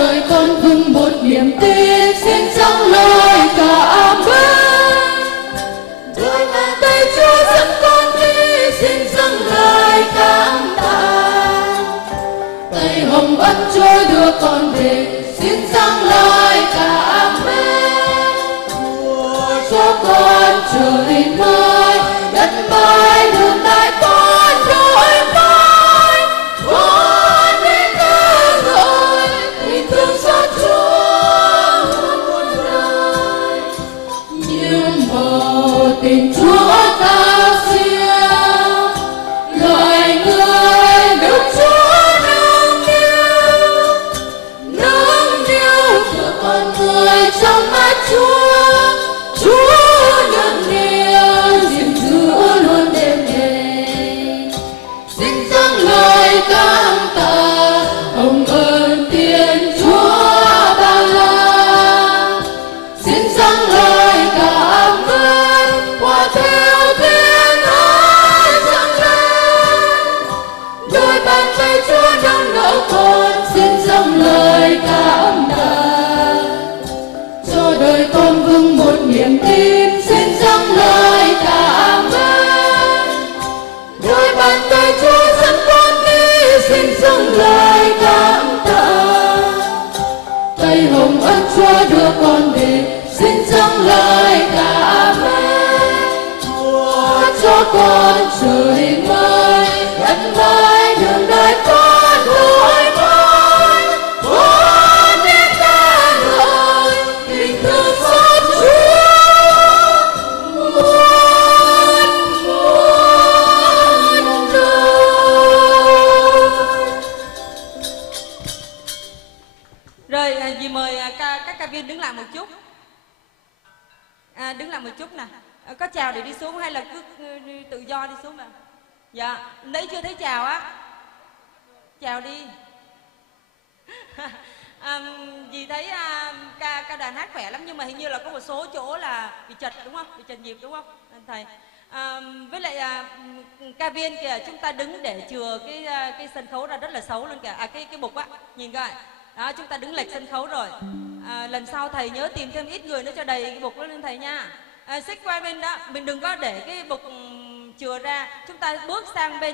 đời con vững một niềm tin, xin dâng lời cảm ơn. Đôi bàn tay Chúa dẫn con đi, xin dâng lời cảm tạ. Tay hồng ân Chúa đưa con về, xin dâng lời cảm ơn. Cho con trời mới, đất mới, đường đại con đổi mới. Con đến ta rồi, tình thương xót Chúa muôn đời. Nhưng màu tình Chúa cao siêu, loài người được Chúa nâng niu của con người trong mắt Chúa. Chúa nâng niu gìn giữ luôn đêm ngày. Xin dâng lời cảm tạ, hồng ơn Thiên Chúa bao la. Xin dâng lời cảm ơn, qua theo tiếng hát dâng lên. Đôi bàn tay Chúa nâng đỡ con, xin dâng lời cảm tạ. Cho đời con vững một niềm tin, xin dâng lời cảm ơn. Đôi bàn tay Chúa dẫn con đi, xin dâng lời cảm tạ. Tay hồng ân Chúa đưa con về, xin dâng lời cảm ơn. Chúa cho con trời mới, đất mới, đường đời con đổi mới. Con đến ta rồi, tình thương xót Chúa muôn đời. Rồi dì mời các ca viên đứng lại một chút. Đứng lại một chút nè. Có chào để đi xuống hay là cứ tự do đi xuống mà? Dạ, nãy chưa thấy chào á. Chào đi. Dì thấy ca đoàn hát khỏe lắm, nhưng mà hình như là có một số chỗ là bị chật đúng không? Bị chật nhịp đúng không thầy? Với lại ca viên kìa, chúng ta đứng để chừa cái sân khấu ra rất là xấu luôn kìa. Cái bục á, nhìn coi. Đó, chúng ta đứng lệch sân khấu rồi. Lần sau thầy nhớ tìm thêm ít người nữa cho đầy cái bục đó lên thầy nha. Xích qua bên đó, mình đừng có để cái bục chừa ra. Chúng ta bước sang bên